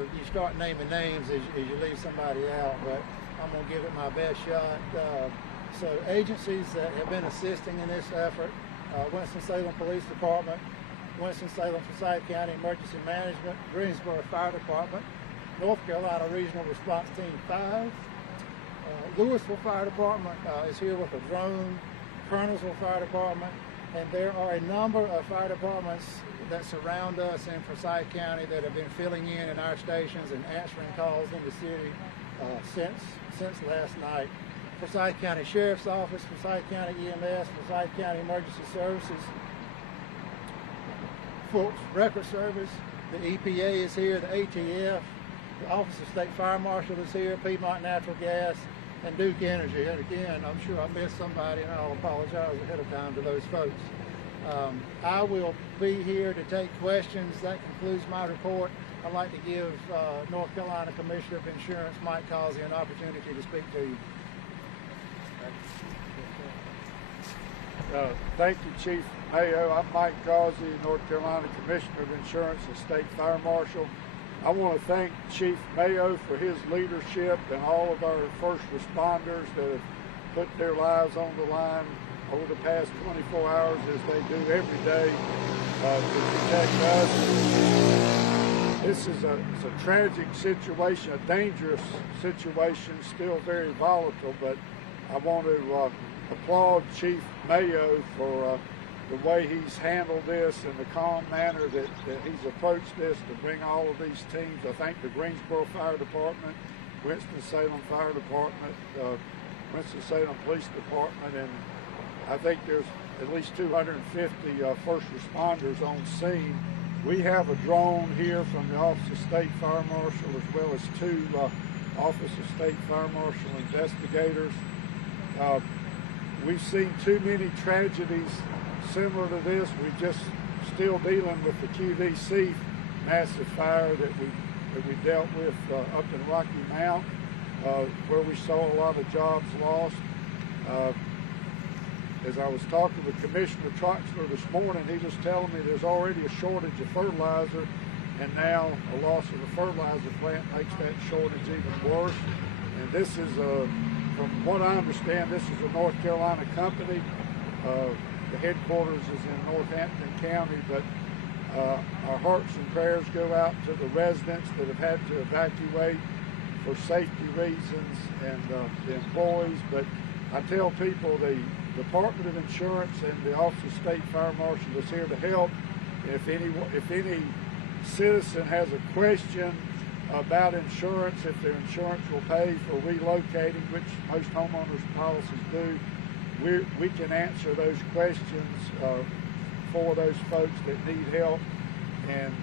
you start naming names as you leave somebody out, but I'm going to give it my best shot. So agencies that have been assisting in this effort, Winston-Salem Police Department, Winston-Salem Forsyth County Emergency Management, Greensboro Fire Department, North Carolina Regional Response Team 5, Louisville Fire Department is here with a drone, Kernersville Fire Department, and there are a number of fire departments that surround us in Forsyth County that have been filling in our stations and answering calls in the city since last night. Forsyth County Sheriff's Office, Forsyth County EMS, Forsyth County Emergency Services, Folks Record Service, the EPA is here, the ATF, the Office of State Fire Marshal is here, Piedmont Natural Gas, and Duke Energy. And again, I'm sure I missed somebody, and I'll apologize ahead of time to those folks. I will be here to take questions. That concludes my report. I'd like to give North Carolina Commissioner of Insurance, Mike Causey, an opportunity to speak to you. Thank you, Chief Mayo. I'm Mike Causey, North Carolina Commissioner of Insurance and State Fire Marshal. I want to thank Chief Mayo for his leadership and all of our first responders that have put their lives on the line over the past 24 hours as they do every day to protect us. This is a tragic situation, a dangerous situation, still very volatile, but I want to applaud Chief Mayo for the way he's handled this and the calm manner that he's approached this to bring all of these teams. I thank the Greensboro Fire Department, Winston-Salem Fire Department, Winston-Salem Police Department, and I think there's at least 250 first responders on scene. We have a drone here from the Office of State Fire Marshal as well as two Office of State Fire Marshal investigators. We've seen too many tragedies similar to this. We're just still dealing with the QVC massive fire that we dealt with up in Rocky Mount, where we saw a lot of jobs lost. As I was talking with Commissioner Troxler this morning, he was telling me there's already a shortage of fertilizer, and now a loss of the fertilizer plant makes that shortage even worse. And this is, from what I understand, this is a North Carolina company. The headquarters is in Northampton County, but our hearts and prayers go out to the residents that have had to evacuate for safety reasons and the employees. But I tell people the Department of Insurance and the Office of State Fire Marshal is here to help. If any citizen has a question about insurance, if their insurance will pay for relocating, which most homeowners policies do, we can answer those questions for those folks that need help. And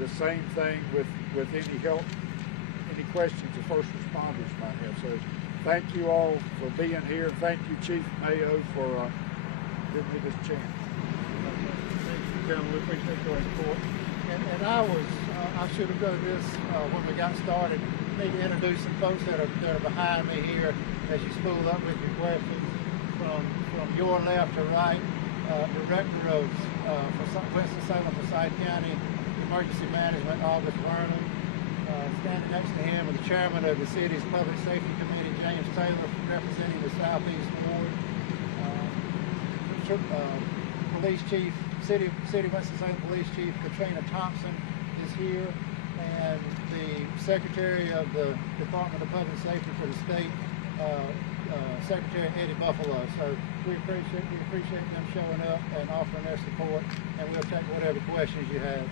the same thing with any questions the first responders might have. So thank you all for being here. Thank you, Chief Mayo, for giving me this chance. Thank you, gentlemen. We appreciate your support. And I should have done this when we got started. Need to introduce some folks that are behind me here as you spool up with your questions. From your left to right, Director of Winston-Salem Forsyth County Emergency Management, August Vernon. Standing next to him is the Chairman of the city's Public Safety Committee, James Taylor, representing the Southeast Ward. Police Chief, City Winston-Salem Police Chief Katrina Thompson is here, and the Secretary of the Department of Public Safety for the state, Secretary Eddie Buffalo. So we appreciate them showing up and offering their support, and we'll take whatever questions you have.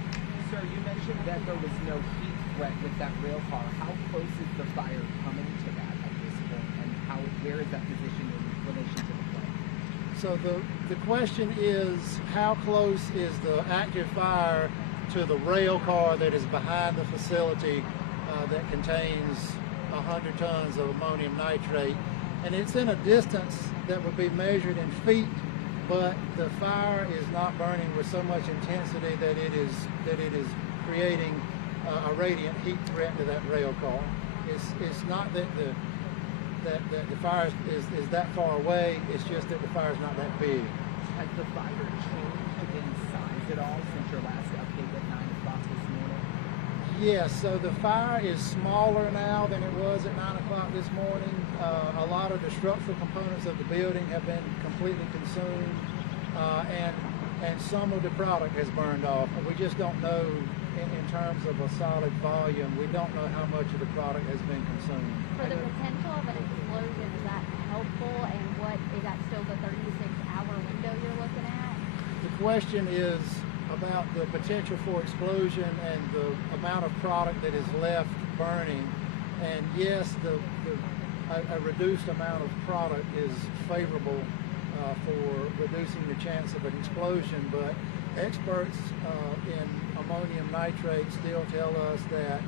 Sir, you mentioned that there was no heat threat with that rail car. How close is the fire coming to that at this point, and where is that positioned in relation to the plane? So the question is, how close is the active fire to the rail car that is behind the facility that contains 100 tons of ammonium nitrate? And it's in a distance that would be measured in feet, but the fire is not burning with so much intensity that it is creating a radiant heat threat to that rail car. It's not that the fire is that far away. It's just that the fire is not that big. Has the fire changed in size at all since your last update at 9 o'clock this morning? Yes, so the fire is smaller now than it was at 9 o'clock this morning. A lot of the structural components of the building have been completely consumed, and some of the product has burned off. We just don't know in terms of a solid volume. We don't know how much of the product has been consumed. For the potential of an explosion, is that helpful, and what is that still the 36-hour window you're looking at? The question is about the potential for explosion and the amount of product that is left burning. And yes, a reduced amount of product is favorable for reducing the chance of an explosion, but experts in ammonium nitrate still tell us that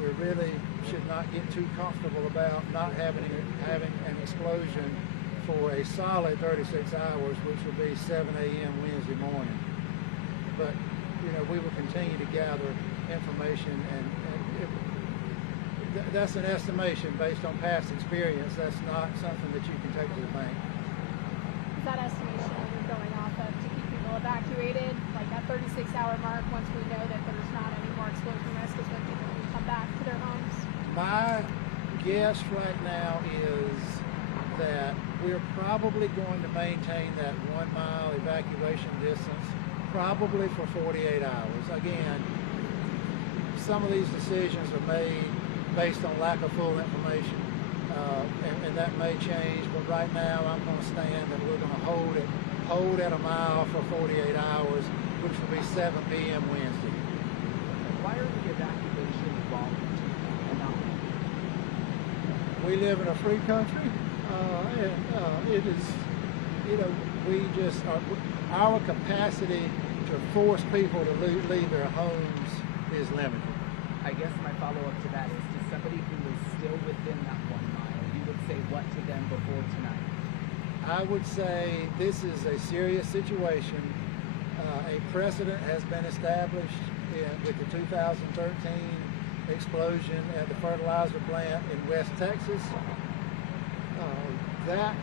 we really should not get too comfortable about not having an explosion for a solid 36 hours, which will be 7 a.m. Wednesday morning. But we will continue to gather information, and that's an estimation based on past experience. That's not something that you can take to the bank. Is that estimation you're going off of to keep people evacuated, like that 36-hour mark, once we know that there's not any more explosion risk, is when people can come back to their homes? My guess right now is that we're probably going to maintain that 1 mile evacuation distance probably for 48 hours. Again, some of these decisions are made based on lack of full information, and that may change, but right now I'm going to stand that we're going to hold at a mile for 48 hours, which will be 7 p.m. Wednesday. Why are the evacuation voluntary and not mandatory? We live in a free country, and it is, we just are, our capacity to force people to leave their homes is limited. I guess my follow-up to that is, to somebody who is still within that 1 mile, you would say what to them before tonight? I would say this is a serious situation. A precedent has been established with the 2013 explosion at the fertilizer plant in West Texas. That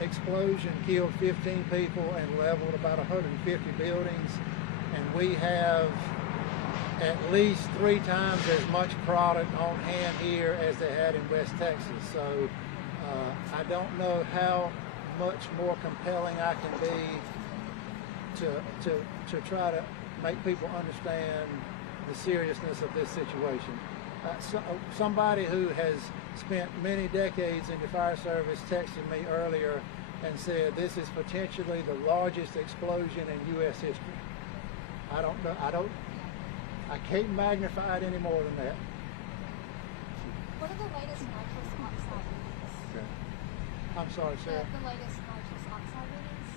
explosion killed 15 people and leveled about 150 buildings, and we have at least 3 times as much product on hand here as they had in West Texas. So I don't know how much more compelling I can be to try to make people understand the seriousness of this situation. Somebody who has spent many decades in the fire service texted me earlier and said this is potentially the largest explosion in U.S. history. I can't magnify it any more than that. What are the latest nitrous oxide readings? Okay. I'm sorry, Sarah. The latest nitrous oxide readings?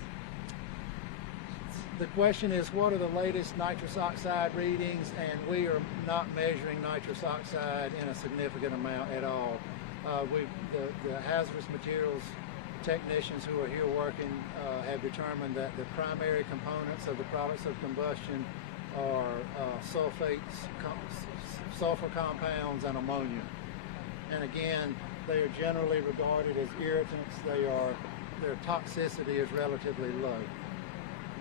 The question is, what are the latest nitrous oxide readings? And we are not measuring nitrous oxide in a significant amount at all. The hazardous materials technicians who are here working have determined that the primary components of the products of combustion are sulfates, sulfur compounds, and ammonia. And again, they are generally regarded as irritants. Their toxicity is relatively low.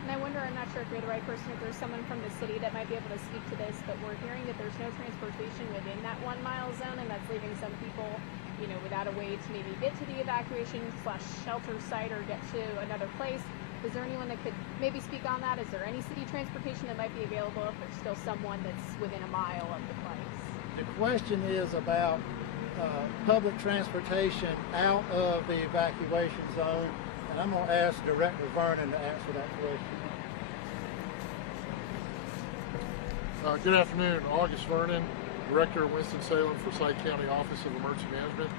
And I wonder, I'm not sure if you're the right person, if there's someone from the city that might be able to speak to this, but we're hearing that there's no transportation within that 1 mile zone, and that's leaving some people, without a way to maybe get to the evacuation/shelter site or get to another place. Is there anyone that could maybe speak on that? Is there any city transportation that might be available if there's still someone that's within a mile of the place? The question is about public transportation out of the evacuation zone, and I'm going to ask Director Vernon to answer that question. Good afternoon, August Vernon, Director of Winston-Salem for Forsyth County Office of Emergency Management.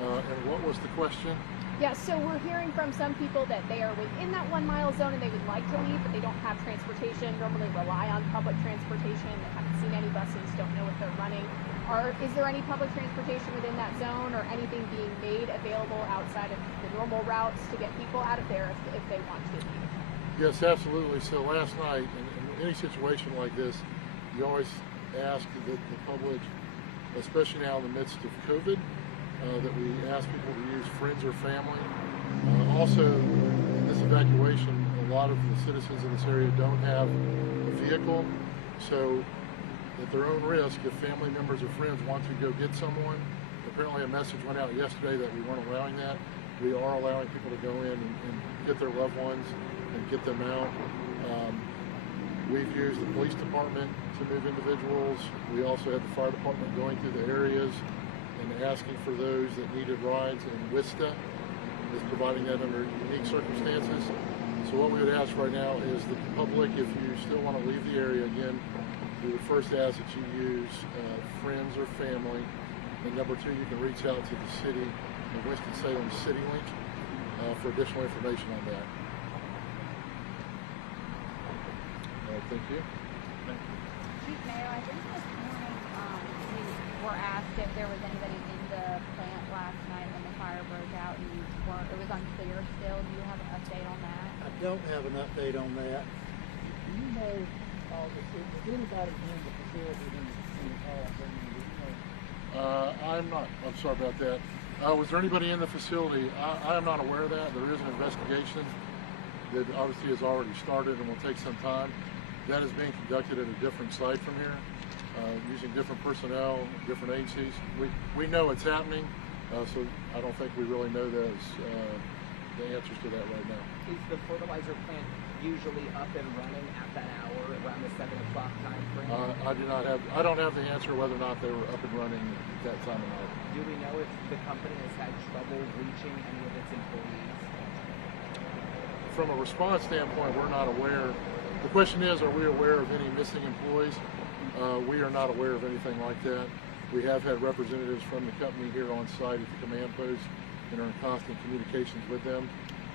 And what was the question? Yeah, so we're hearing from some people that they are within that 1 mile zone and they would like to leave, but they don't have transportation, normally rely on public transportation. They haven't seen any buses, don't know if they're running. Is there any public transportation within that zone or anything being made available outside of the normal routes to get people out of there if they want to leave? Yes, absolutely. So last night, in any situation like this, you always ask that the public, especially now in the midst of COVID, that we ask people to use friends or family. Also, in this evacuation, a lot of the citizens in this area don't have a vehicle, so at their own risk, if family members or friends want to go get someone. Apparently a message went out yesterday that we weren't allowing that. We are allowing people to go in and get their loved ones and get them out. We've used the police department to move individuals. We also had the fire department going through the areas and asking for those that needed rides, and WISTA is providing that under unique circumstances. So what we would ask right now is the public, if you still want to leave the area, again, we would first ask that you use friends or family. And number two, you can reach out to the city, the Winston-Salem City Link, for additional information on that. Thank you. Chief Mayor, I think this morning we were asked if there was anybody in the plant last night when the fire broke out, and it was unclear still. Do you have an update on that? I don't have an update on that. Do you know, is anybody in the facility in the call? I'm not. I'm sorry about that. Was there anybody in the facility? I am not aware of that. There is an investigation that obviously has already started and will take some time. That is being conducted at a different site from here, using different personnel, different agencies. We know it's happening, so I don't think we really know the answers to that right now. Is the fertilizer plant usually up and running at that hour, around the 7 o'clock time frame? I don't have the answer whether or not they were up and running at that time of night. Do we know if the company has had trouble reaching any of its employees? From a response standpoint, we're not aware. The question is, are we aware of any missing employees? We are not aware of anything like that. We have had representatives from the company here on site at the command post and are in constant communications with them.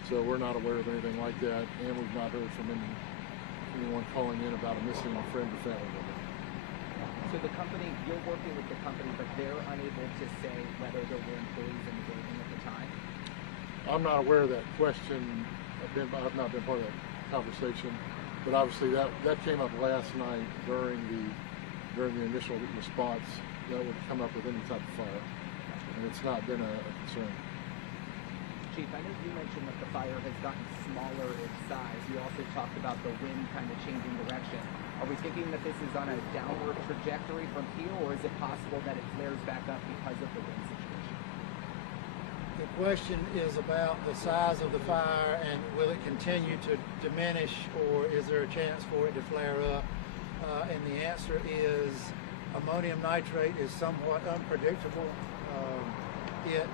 So we're not aware of anything like that, and we've not heard from anyone calling in about a missing friend or family member. So the company, you're working with the company, but they're unable to say whether there were employees in the building at the time? I'm not aware of that question. I've not been part of that conversation, but obviously that came up last night during the initial response that would come up with any type of fire, and it's not been a concern. Chief, I know you mentioned that the fire has gotten smaller in size. You also talked about the wind kind of changing direction. Are we thinking that this is on a downward trajectory from here, or is it possible that it flares back up because of the wind situation? The question is about the size of the fire, and will it continue to diminish, or is there a chance for it to flare up? And the answer is ammonium nitrate is somewhat unpredictable. It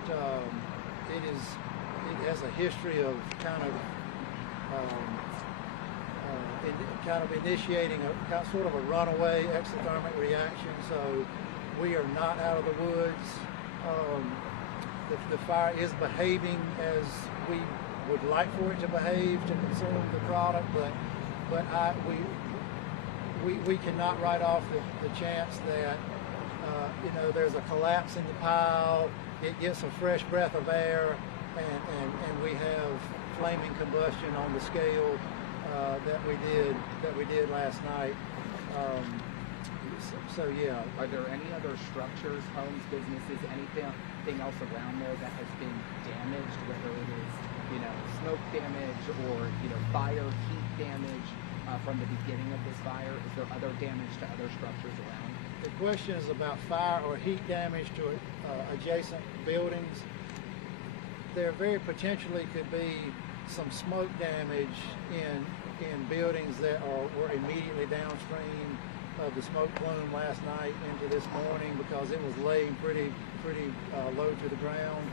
has a history of kind of initiating sort of a runaway exothermic reaction. So we are not out of the woods. The fire is behaving as we would like for it to behave to consume the product, but we cannot write off the chance that there's a collapse in the pile. It gets a fresh breath of air, and we have flaming combustion on the scale that we did last night. So yeah. Are there any other structures, homes, businesses, anything else around there that has been damaged, whether it is smoke damage or fire, heat damage from the beginning of this fire? Is there other damage to other structures around? The question is about fire or heat damage to adjacent buildings. There very potentially could be some smoke damage in buildings that were immediately downstream of the smoke plume last night into this morning, because it was laying pretty low to the ground.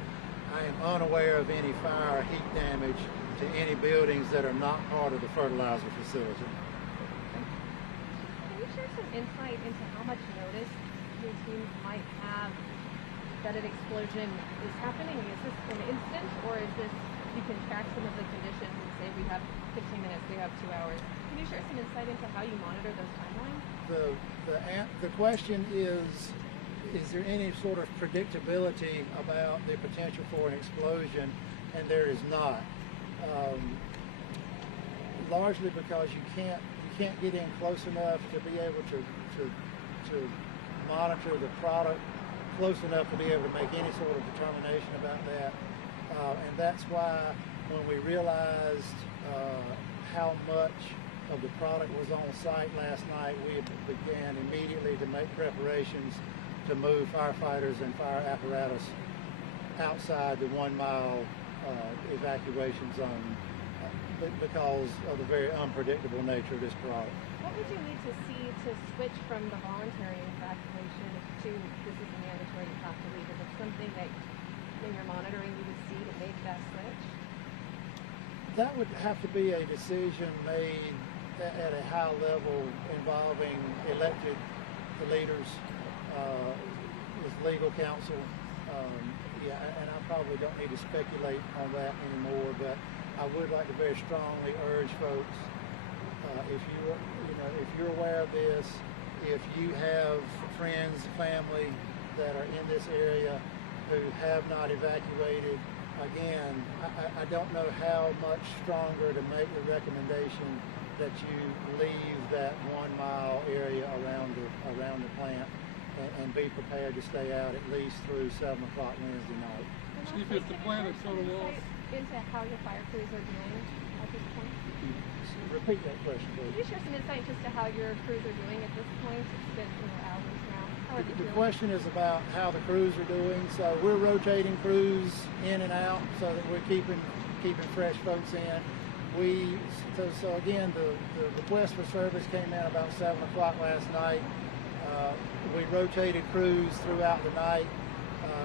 I am unaware of any fire or heat damage to any buildings that are not part of the fertilizer facility. Can you share some insight into how much notice your team might have that an explosion is happening? Is this an instant, or is this, you can track some of the conditions and say we have 15 minutes, we have 2 hours? Can you share some insight into how you monitor those timelines? The question is there any sort of predictability about the potential for an explosion? And there is not. Largely because you can't get in close enough to be able to monitor the product close enough to be able to make any sort of determination about that. And that's why when we realized how much of the product was on site last night, we began immediately to make preparations to move firefighters and fire apparatus outside the 1 mile evacuation zone because of the very unpredictable nature of this product. What would you need to see to switch from the voluntary evacuation to this is mandatory, you have to leave? Is it something that in your monitoring you would see to make that switch? That would have to be a decision made at a high level involving elected leaders, with legal counsel. Yeah, and I probably don't need to speculate on that anymore, but I would like to very strongly urge folks, if you're aware of this, if you have friends, family that are in this area who have not evacuated, again, I don't know how much stronger to make the recommendation that you leave that 1 mile area around the plant and be prepared to stay out at least through 7 o'clock Wednesday night. Chief, if the plant is total loss. Into how your fire crews are doing at this point? Repeat that question, Could please. you share some insight just to how your crews are doing at this point? It's been hours now. How are they The doing? question is about how the crews are doing. So we're rotating crews in and out so that we're keeping fresh folks in. So again, the request for service came in about 7 o'clock last night. We rotated crews throughout the night.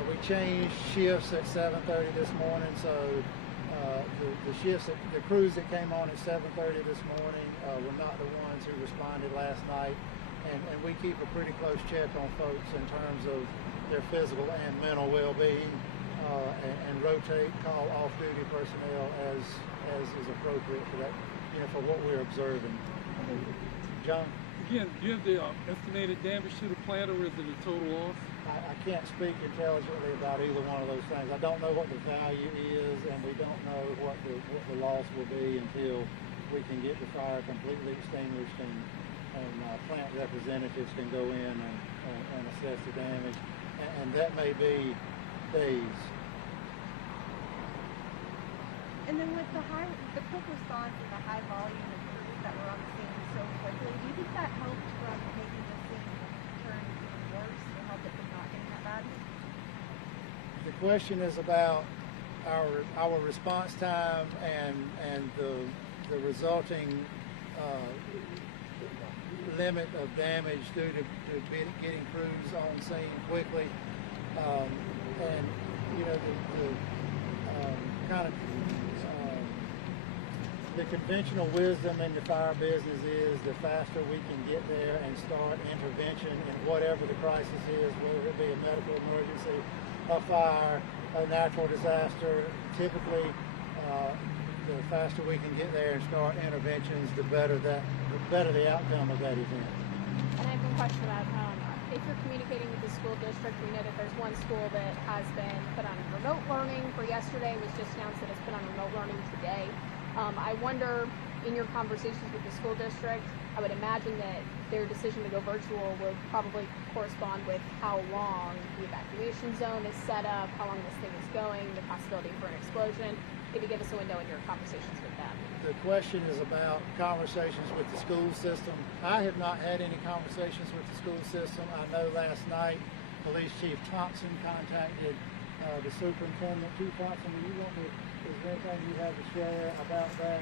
We changed shifts at 7:30 this morning. So the crews that came on at 7:30 this morning were not the ones who responded last night. And we keep a pretty close check on folks in terms of their physical and mental well-being, and rotate, call off-duty personnel as is appropriate for that, for what we're observing. John? Again, do you have the estimated damage to the plant, or is it a total loss? I can't speak intelligently about either one of those things. I don't know what the value is, and we don't know what the loss will be until we can get the fire completely extinguished and plant representatives can go in and assess the damage, and that may be days. And then with the quick response and the high volume of crews that were on the scene so quickly, do you think that helped from making the scene turn even worse or help it from not getting that bad? The question is about our response time and the resulting limit of damage due to getting crews on scene quickly, and the conventional wisdom in the fire business is the faster we can get there and start intervention in whatever the crisis is, whether it be a medical emergency, a fire, a natural disaster. Typically, the faster we can get there and start interventions, the better the outcome of that event. And I have one question about if you're communicating with the school district. We know that there's one school that has been put on remote learning for yesterday. It was just announced that it's put on remote learning today. I wonder, in your conversations with the school district, I would imagine that their decision to go virtual would probably correspond with how long the evacuation zone is set up, how long this thing is going, the possibility for an explosion. Maybe give us a window in your conversations with them. The question is about conversations with the school system. I have not had any conversations with the school system. I know last night Police Chief Thompson contacted the superintendent. Chief Thompson, is there anything you have to share about that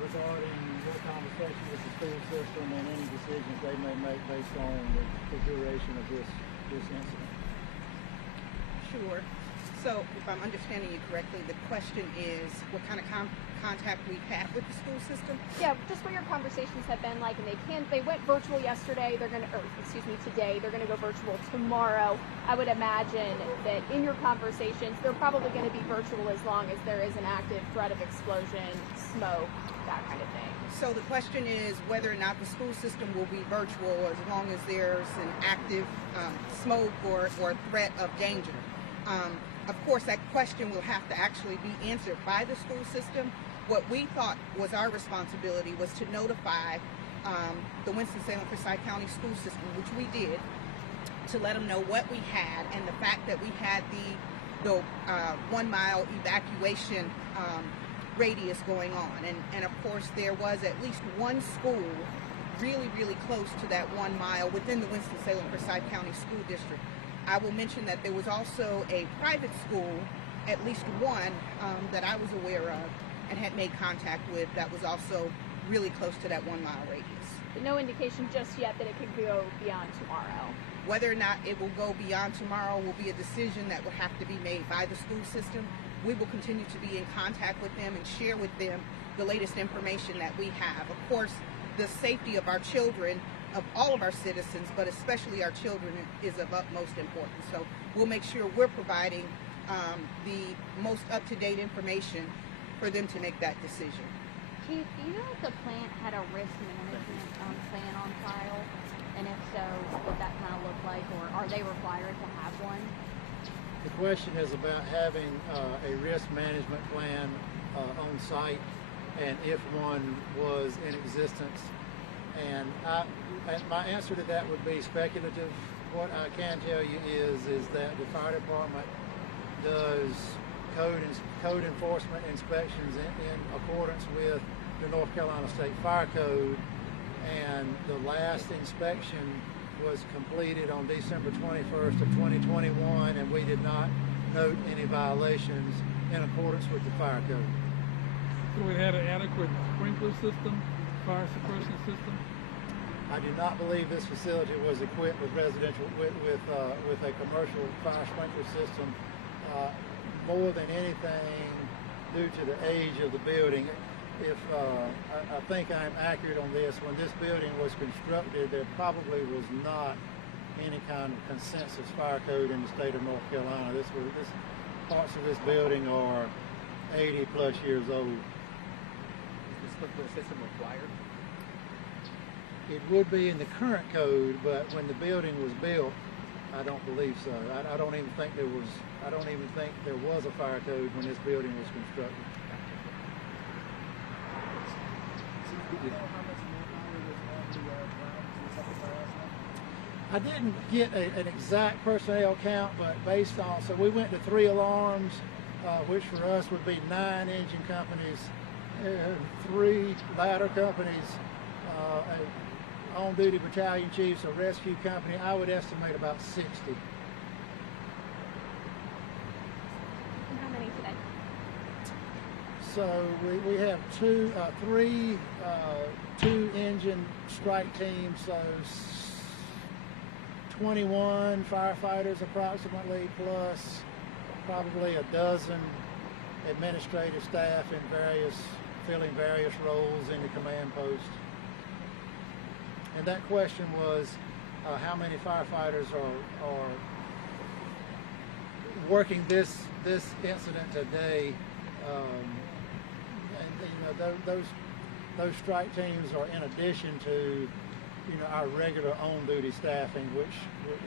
regarding your conversation with the school system and any decisions they may make based on the duration of this incident? Sure. So, if I'm understanding you correctly, the question is what kind of contact we've had with the school system? Yeah, just what your conversations have been like, and they went virtual yesterday. Today. They're gonna go virtual tomorrow. I would imagine that in your conversations, they're probably going to be virtual as long as there is an active threat of explosion, smoke, that kind of thing. So the question is whether or not the school system will be virtual as long as there's an active smoke or threat of danger. Of course, that question will have to actually be answered by the school system. What we thought was our responsibility was to notify the Winston-Salem Forsyth County School System, which we did, to let them know what we had and the fact that we had the 1 mile evacuation radius going on. And of course, there was at least one school really, really close to that 1 mile within the Winston-Salem Forsyth County School District. I will mention that there was also a private school, at least one, that I was aware of and had made contact with that was also really close to that 1 mile radius. But no indication just yet that it could go beyond tomorrow. Whether or not it will go beyond tomorrow will be a decision that will have to be made by the school system. We will continue to be in contact with them and share with them the latest information that we have. Of course, the safety of our children, of all of our citizens, but especially our children, is of utmost importance. So we'll make sure we're providing the most up-to-date information for them to make that decision. Chief, do you know if the plant had a risk management plan on file? And if so, what that kind of look like, or are they required to have one? The question is about having a risk management plan on site, and if one was in existence. And my answer to that would be speculative. What I can tell you is that the fire department does code enforcement inspections in accordance with the North Carolina State Fire Code, and the last inspection was completed on December 21st of 2021, and we did not note any violations in accordance with the fire code. So it had an adequate sprinkler system, fire suppression system? I do not believe this facility was equipped with residential with a commercial fire sprinkler system. More than anything, due to the age of the building, if I think I'm accurate on this, when this building was constructed, there probably was not any kind of consensus fire code in the state of North Carolina. Parts of this building are 80 plus years old. Is the sprinkler system required? It would be in the current code, but when the building was built, I don't believe so. I don't even think there was a fire code when this building was constructed. I didn't get an exact personnel count, but based on, so we went to 3 alarms, which for us would be 9 engine companies, 3 ladder companies, on-duty battalion chiefs, a rescue company. I would estimate about 60. And how many today? So we have 3 engine strike teams, so 21 firefighters approximately, plus probably a dozen administrative staff in filling various roles in the command post. And that question was how many firefighters are working this incident today, and those strike teams are in addition to our regular on-duty staffing, which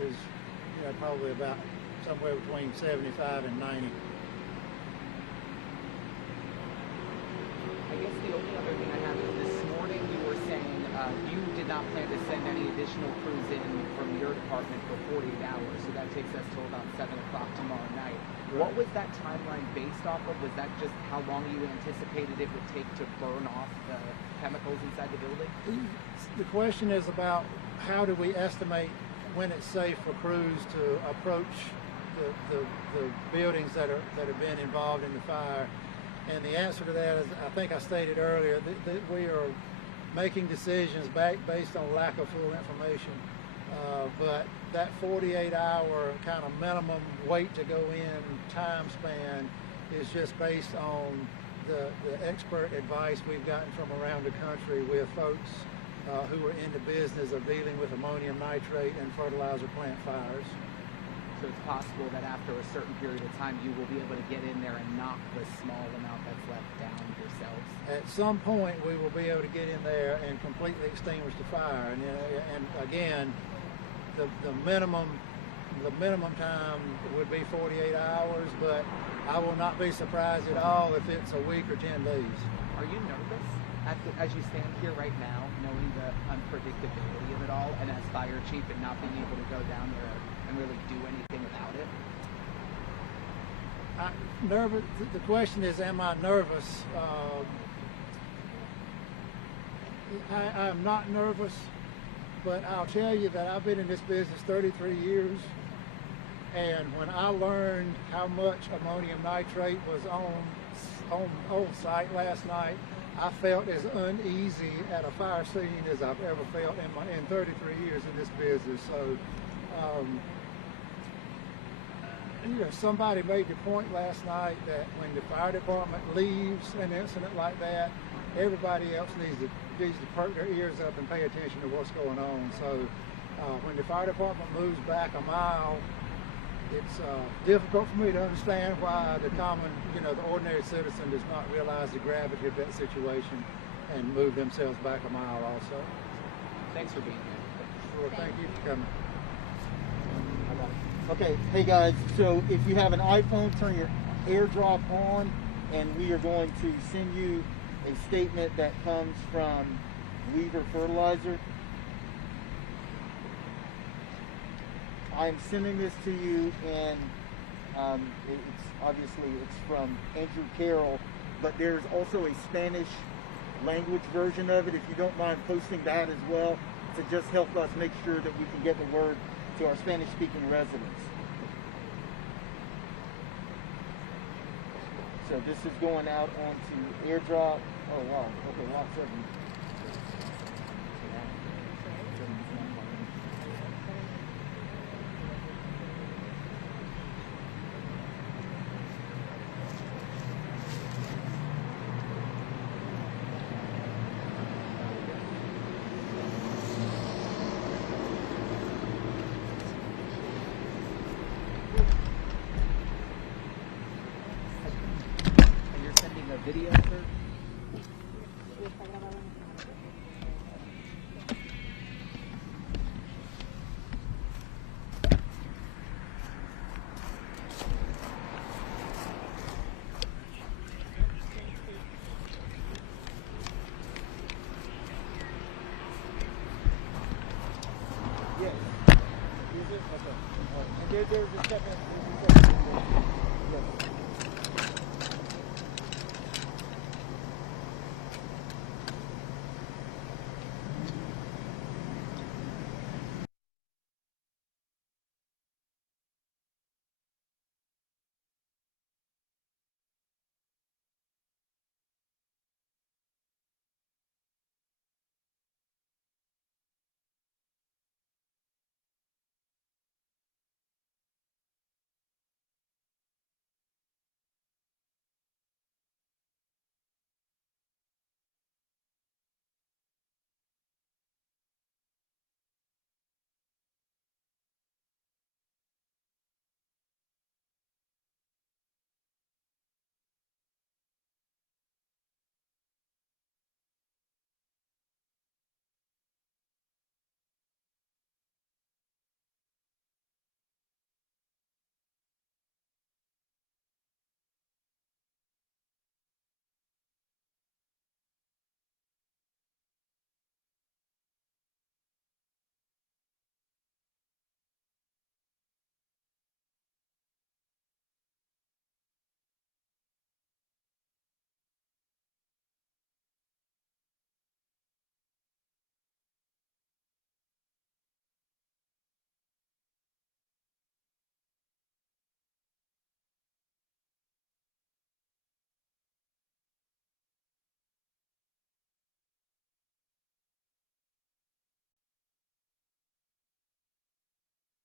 is probably about somewhere between 75 and 90. I guess the only other thing I have is this morning you were saying you did not plan to send any additional crews in from your department for 48 hours, so that takes us till about 7 o'clock tomorrow night. Right. What was that timeline based off of? Was that just how long you anticipated it would take to burn off the chemicals inside the building? The question is about how do we estimate when it's safe for crews to approach the buildings that have been involved in the fire. And the answer to that is, I think I stated earlier, that we are making decisions based on lack of full information. But that 48-hour kind of minimum wait to go in time span is just based on the expert advice we've gotten from around the country with folks who are in the business of dealing with ammonium nitrate and fertilizer plant fires. So it's possible that after a certain period of time you will be able to get in there and knock the small amount that's left down yourselves? At some point we will be able to get in there and completely extinguish the fire. And again, the minimum time would be 48 hours, but I will not be surprised at all if it's a week or 10 days. Are you nervous as you stand here right now, knowing the unpredictability of it all, and as fire chief and not being able to go down there and really do anything about it? Nervous. The question is, am I nervous? I am not nervous, but I'll tell you that I've been in this business 33 years, and when I learned how much ammonium nitrate was on site last night, I felt as uneasy at a fire scene as I've ever felt in 33 years in this business. So, somebody made the point last night that when the fire department leaves an incident like that, everybody else needs to perk their ears up and pay attention to what's going on. So when the fire department moves back a mile, it's difficult for me to understand why the common, the ordinary citizen does not realize the gravity of that situation and move themselves back a mile also. Thanks for being here. Sure, thank you for coming. Okay, hey guys, so if you have an iPhone, turn your AirDrop on, and we are going to send you a statement that comes from Weaver Fertilizer. I'm sending this to you, and it's from Andrew Carroll, but there's also a Spanish language version of it. If you don't mind posting that as well, to just help us make sure that we can get the word to our Spanish-speaking residents. So this is going out onto AirDrop. Oh wow, okay, lot 7. Video, sir? Yes. Is it? Okay. And there's a second.